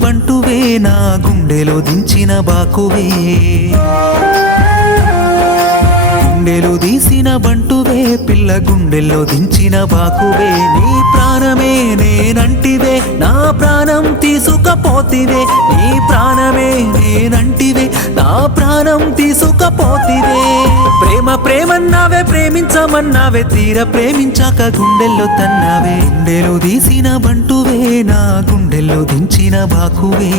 బంటువే నా గుండెలో దించిన బాకువే గుండెలో తీసిన బంటువే పిల్ల గుండెల్లో దించిన బాకువే నీ ప్రాణమే నేనంటివే నా ప్రాణం తీసుకపోతివే నీ ప్రాణమే నేనంటివే నా ప్రాణం తీసుకపోతివే ప్రేమ ప్రేమన్నావే ప్రేమించమన్నావే తీర ప్రేమించాక గుండెల్లో తన్నావే గుండెలో తీసిన బంటువే నా గుండెల్లో దించిన బాకువే